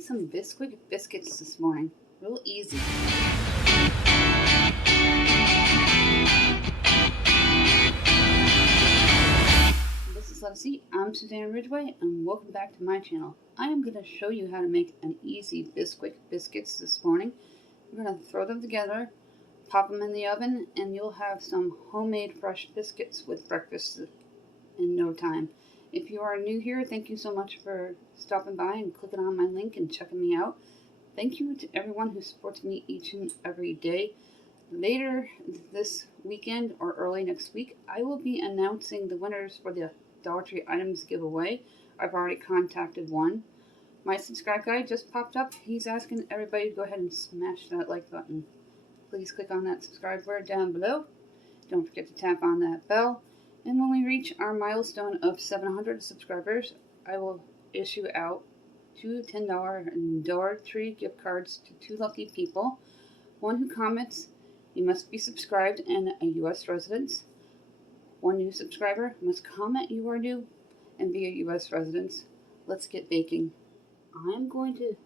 make some Bisquick biscuits this morning. Real easy. This is Let's Eat. I'm Suzanne Ridgway and welcome back to my channel. I am going to show you how to make an easy Bisquick biscuits this morning. We're going to throw them together, pop them in the oven, and you'll have some homemade fresh biscuits with breakfast in no time. If you are new here, thank you so much for stopping by and clicking on my link and checking me out. Thank you to everyone who supports me each and every day. Later this weekend or early next week, I will be announcing the winners for the Dollar Tree items giveaway. I've already contacted one. My subscribe guy just popped up. He's asking everybody to go ahead and smash that like button. Please click on that subscribe word down below. Don't forget to tap on that bell. And when we reach our milestone of 700 subscribers, I will issue out two $10 Dollar Tree gift cards to two lucky people. One who comments, you must be subscribed and a U.S. resident. One new subscriber must comment you are new and be a U.S. resident. Let's get baking. I'm going to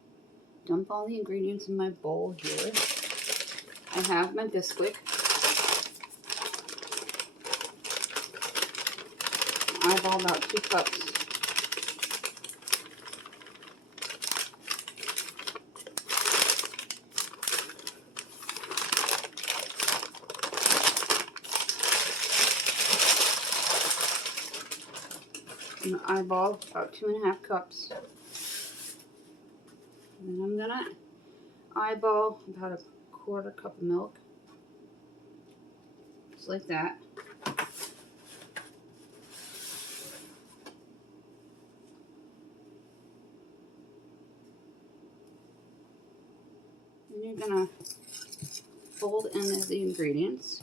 dump all the ingredients in my bowl here. I have my Bisquick. I bought about 2 cups. And I eyeball about 2.5 cups. And then I'm gonna eyeball about a 1/4 cup of milk. Just like that. And you're gonna fold in the ingredients.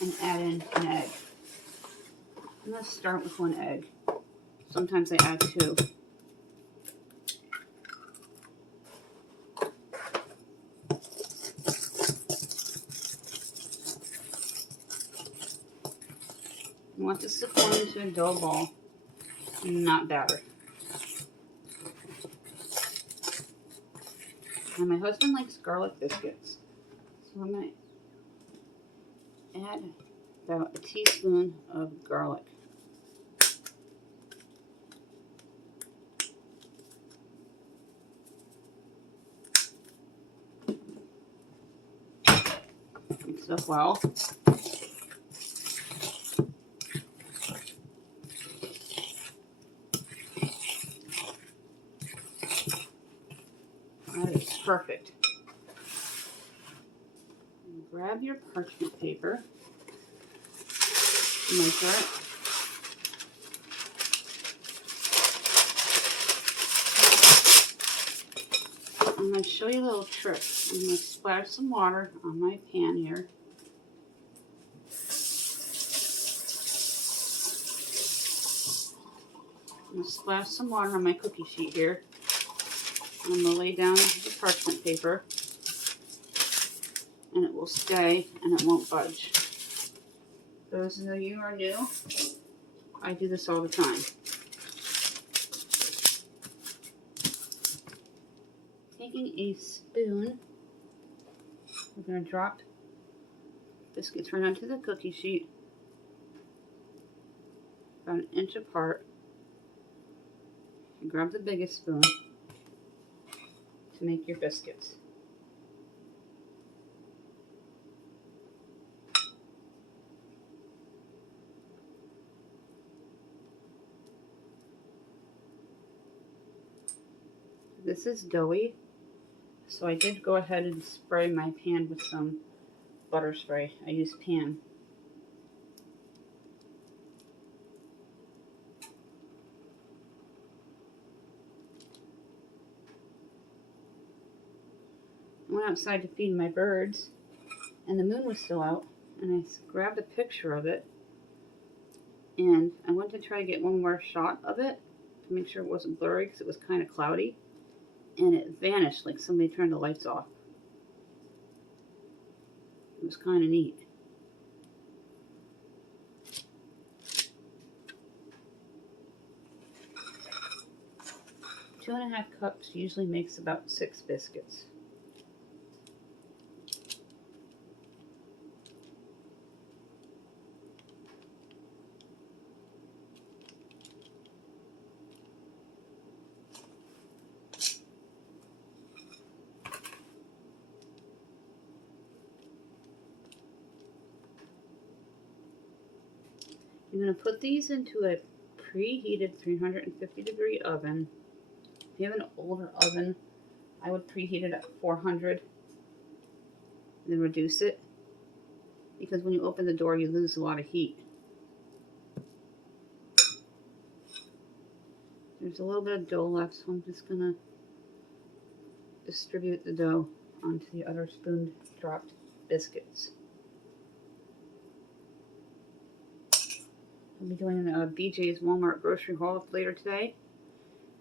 And add in an egg. I'm going to start with 1 egg. Sometimes I add 2. You want this to form into a dough ball, not batter. And my husband likes garlic biscuits, so I'm going to add about a teaspoon of garlic. Mix it up well. That is perfect. Grab your parchment paper. Measure it. I'm going to show you a little trick. I'm going to splash some water on my pan here. I'm going to splash some water on my cookie sheet here. I'm going to lay down the parchment paper, and it will stay and it won't budge. Those of you who are new, I do this all the time. Taking a spoon, we're going to drop biscuits right onto the cookie sheet, about 1 inch apart. You grab the biggest spoon to make your biscuits. This is doughy, so I did go ahead and spray my pan with some butter spray. I use pan. I went outside to feed my birds, and the moon was still out, and I grabbed a picture of it, and I went to try to get one more shot of it to make sure it wasn't blurry because it was kind of cloudy. And it vanished like somebody turned the lights off. It was kind of neat. 2.5 cups usually makes about 6 biscuits. You're going to put these into a preheated 350-degree oven. If you have an older oven, I would preheat it at 400 and then reduce it, because when you open the door you lose a lot of heat. There's a little bit of dough left, so I'm just going to distribute the dough onto the other spoon dropped biscuits. I'll be doing a BJ's Walmart grocery haul later today,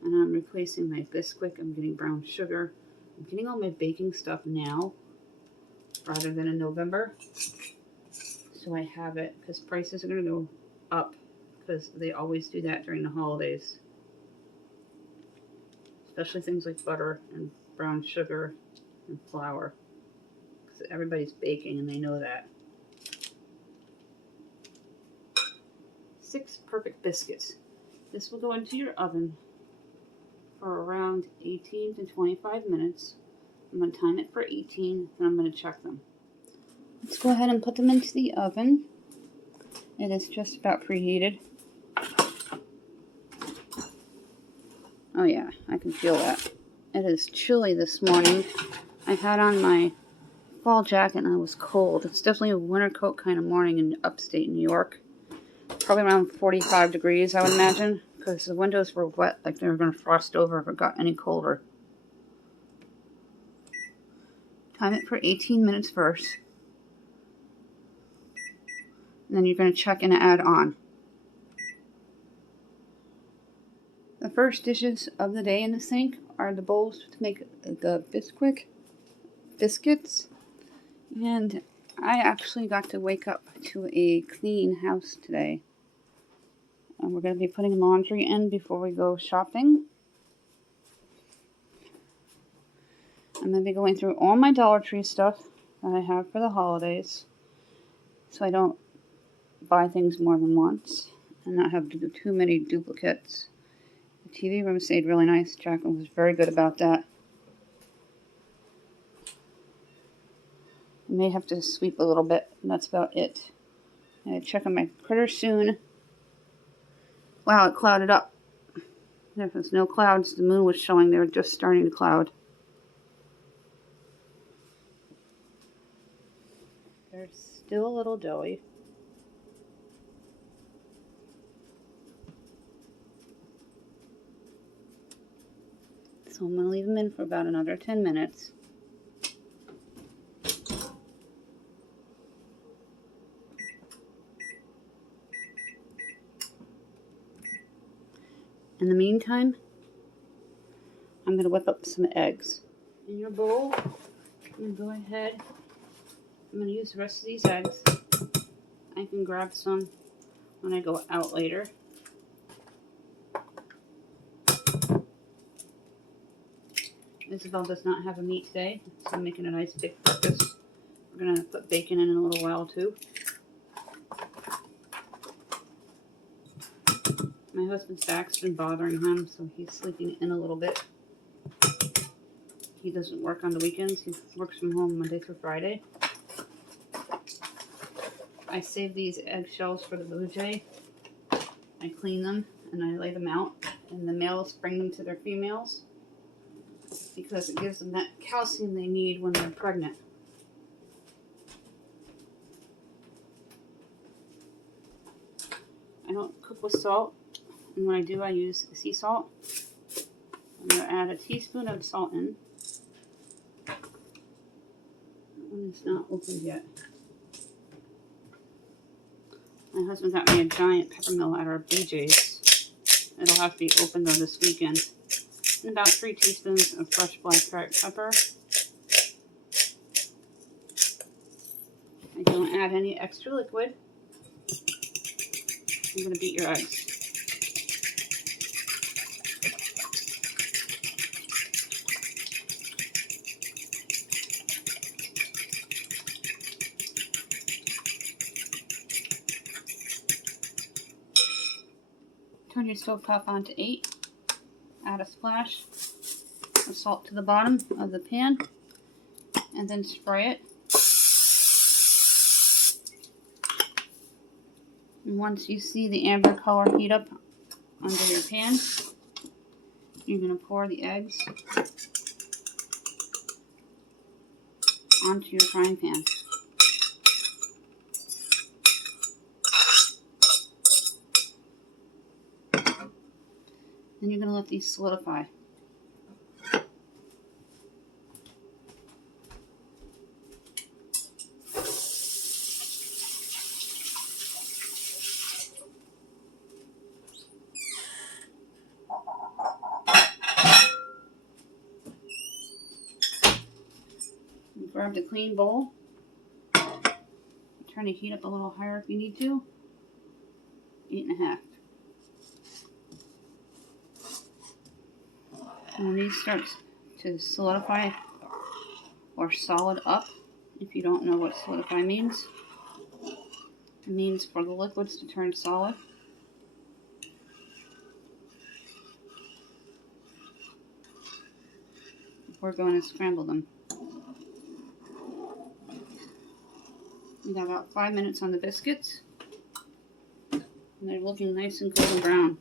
and I'm replacing my Bisquick. I'm getting brown sugar. I'm getting all my baking stuff now rather than in November, so I have it, because prices are going to go up because they always do that during the holidays, especially things like butter and brown sugar and flour, because everybody's baking and they know that. 6 perfect biscuits. This will go into your oven for around 18 to 25 minutes. I'm going to time it for 18, and I'm going to check them. Let's go ahead and put them into the oven. It is just about preheated. Oh yeah, I can feel that. It is chilly this morning. I had on my fall jacket and I was cold. It's definitely a winter coat kind of morning in upstate New York. Probably around 45 degrees, I would imagine, because the windows were wet, like they were going to frost over if it got any colder. Time it for 18 minutes first. And then you're going to check and add on. The first dishes of the day in the sink are the bowls to make the biscuits. And I actually got to wake up to a clean house today. And we're going to be putting laundry in before we go shopping. I'm going to be going through all my Dollar Tree stuff that I have for the holidays, so I don't buy things more than once and not have too many duplicates. The TV room stayed really nice. Jaclyn was very good about that. I may have to sweep a little bit, and that's about it. I'm going to check on my critters soon. Wow, it clouded up. There was no clouds. The moon was showing. They were just starting to cloud. They're still a little doughy. So I'm going to leave them in for about another 10 minutes. In the meantime, I'm going to whip up some eggs. In your bowl, I'm going to go ahead. I'm going to use the rest of these eggs. I can grab some when I go out later. Isabel does not have a meat today, so I'm making a nice big breakfast. We're going to put bacon in a little while too. My husband's back's been bothering him, so he's sleeping in a little bit. He doesn't work on the weekends. He works from home Monday through Friday. I save these eggshells for the blue jay. I clean them and I lay them out, and the males bring them to their females because it gives them that calcium they need when they're pregnant. I don't cook with salt, and when I do, I use sea salt. I'm going to add a teaspoon of salt in. That one is not opened yet. My husband got me a giant pepper mill at our BJ's. It'll have to be opened on this weekend. And about 3 teaspoons of fresh black pepper. I don't add any extra liquid. I'm going to beat your eggs. Turn your stove top on to 8. Add a splash of salt to the bottom of the pan, and then spray it. And once you see the amber color heat up under your pan, you're going to pour the eggs onto your frying pan. Then you're going to let these solidify. Grab the clean bowl. Turn the heat up a little higher if you need to. 8.5. And when these start to solidify or solid up, if you don't know what solidify means, it means for the liquids to turn solid. We're going to scramble them. We got about 5 minutes on the biscuits, and they're looking nice and golden brown.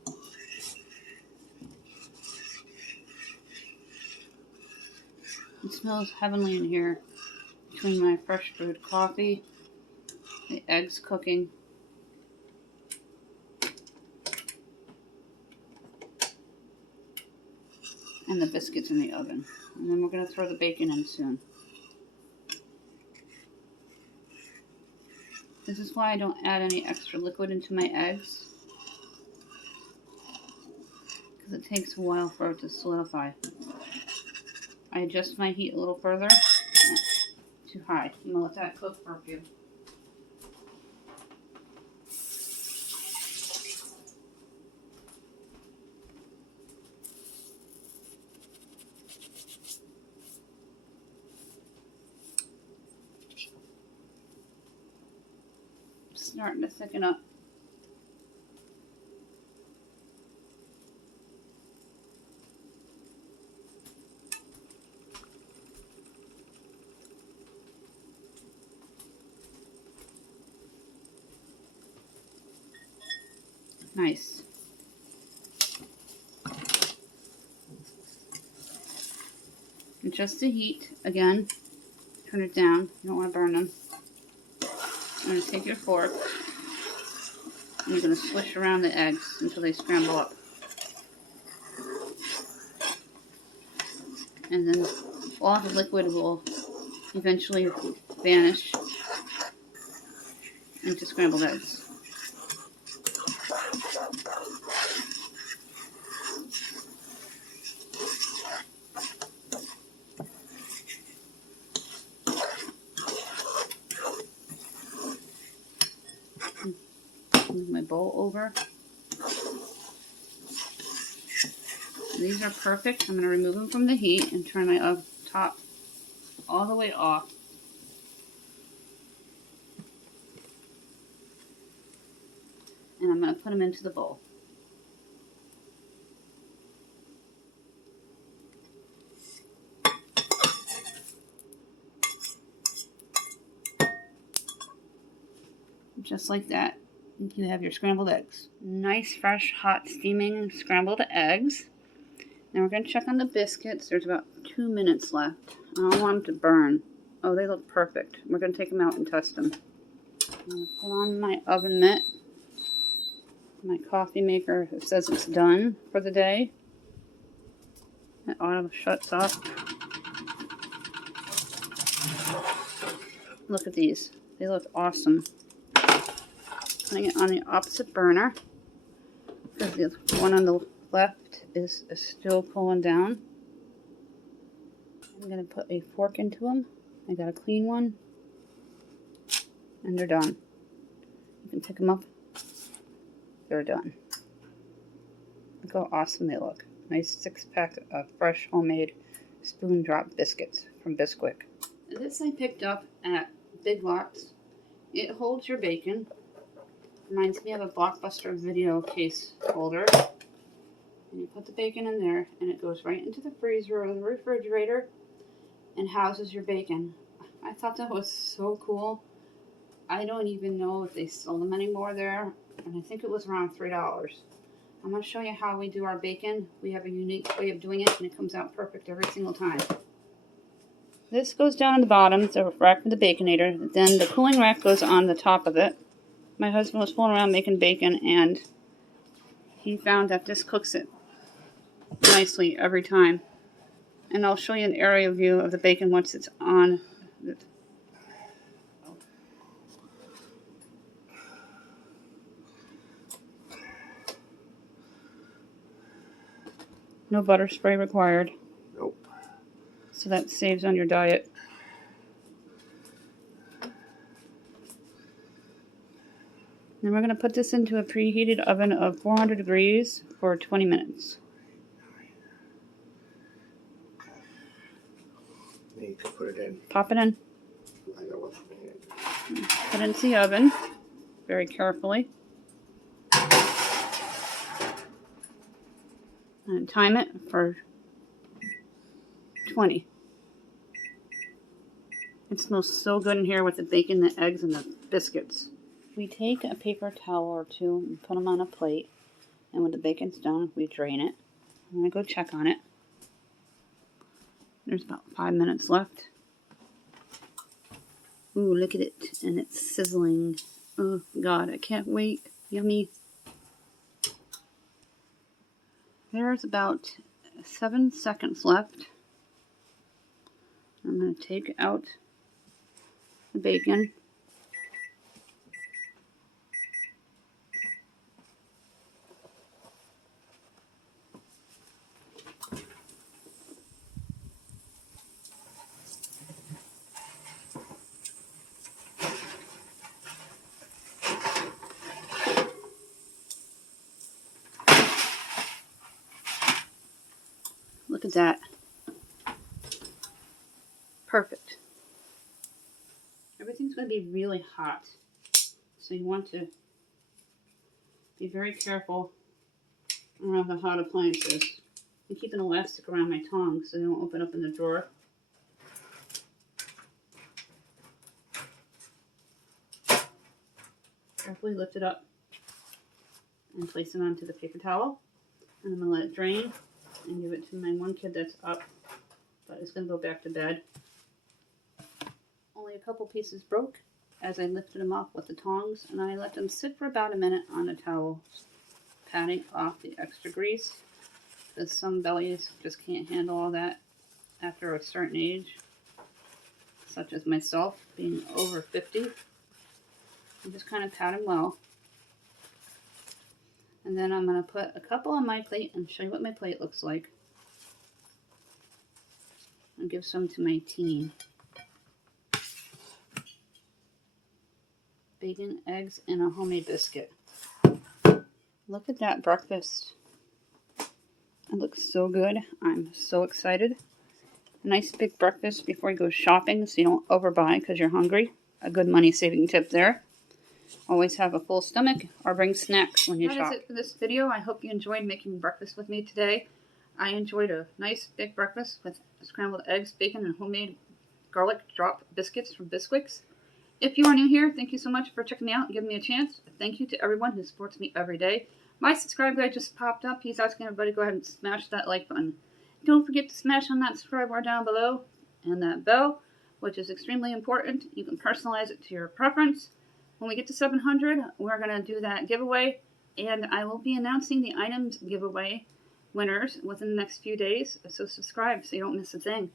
It smells heavenly in here between my fresh brewed coffee, the eggs cooking, and the biscuits in the oven. And then we're going to throw the bacon in soon. This is why I don't add any extra liquid into my eggs, because it takes a while for it to solidify. I adjust my heat a little further. Too high. I'm going to let that cook for a few. Starting to thicken up. Nice. Adjust the heat again. Turn it down. You don't want to burn them. You're going to take your fork and you're going to swish around the eggs until they scramble up. And then all the liquid will eventually vanish into scrambled eggs. Move my bowl over. These are perfect. I'm going to remove them from the heat and turn my top all the way off. And I'm going to put them into the bowl. Just like that. You have your scrambled eggs. Nice, fresh, hot, steaming scrambled eggs. Now we're going to check on the biscuits. There's about 2 minutes left. I don't want them to burn. Oh, they look perfect. We're going to take them out and test them. I'm going to put on my oven mitt. My coffee maker says it's done for the day. It auto shuts off. Look at these. They look awesome. Putting it on the opposite burner because the one on the left is still pulling down. I'm going to put a fork into them. I got a clean one. And they're done. You can pick them up. They're done. Look how awesome they look. Nice 6-pack of fresh homemade spoon drop biscuits from Bisquick. This I picked up at Big Lots. It holds your bacon. Reminds me of a Blockbuster video case holder. And you put the bacon in there, and it goes right into the freezer or the refrigerator and houses your bacon. I thought that was so cool. I don't even know if they sell them anymore there, and I think it was around $3. I'm going to show you how we do our bacon. We have a unique way of doing it, and it comes out perfect every single time. This goes down on the bottom, the rack for the Baconator. Then the cooling rack goes on the top of it. My husband was fooling around making bacon, and he found that this cooks it nicely every time. And I'll show you an aerial view of the bacon once it's on. No butter spray required. Nope. So that saves on your diet. Then we're going to put this into a preheated oven of 400 degrees for 20 minutes. Then you can put it in. Pop it in. I know what's in it. Put it into the oven very carefully. And time it for 20. It smells so good in here with the bacon, the eggs, and the biscuits. We take a paper towel or two and put them on a plate. And when the bacon's done, we drain it. I'm going to go check on it. There's about 5 minutes left. Ooh, look at it. And it's sizzling. Oh, God, I can't wait. Yummy. There's about 7 seconds left. I'm going to take out the bacon. Look at that. Perfect. Everything's going to be really hot. So you want to be very careful around the hot appliances. I keep an elastic around my tongs so they don't open up in the drawer. Carefully lift it up and place it onto the paper towel. And I'm going to let it drain and give it to my one kid that's up, but it's going to go back to bed. Only a couple pieces broke as I lifted them off with the tongs, and I let them sit for about a minute on the towel, patting off the extra grease, because some bellies just can't handle all that after a certain age, such as myself, being over 50. And just kind of pat them well. And then I'm going to put a couple on my plate and show you what my plate looks like. And give some to my teen. Bacon, eggs, and a homemade biscuit. Look at that breakfast. It looks so good. I'm so excited. Nice big breakfast before you go shopping so you don't overbuy because you're hungry. A good money saving tip there. Always have a full stomach or bring snacks when you shop. That is it for this video. I hope you enjoyed making breakfast with me today. I enjoyed a nice big breakfast with scrambled eggs, bacon, and homemade garlic drop biscuits from Bisquicks. If you are new here, thank you so much for checking me out and giving me a chance. Thank you to everyone who supports me every day. My subscribe guy just popped up. He's asking everybody to go ahead and smash that like button. Don't forget to smash on that subscribe bar down below and that bell, which is extremely important. You can personalize it to your preference. When we get to 700, we're going to do that giveaway, and I will be announcing the items giveaway winners within the next few days, so subscribe so you don't miss a thing.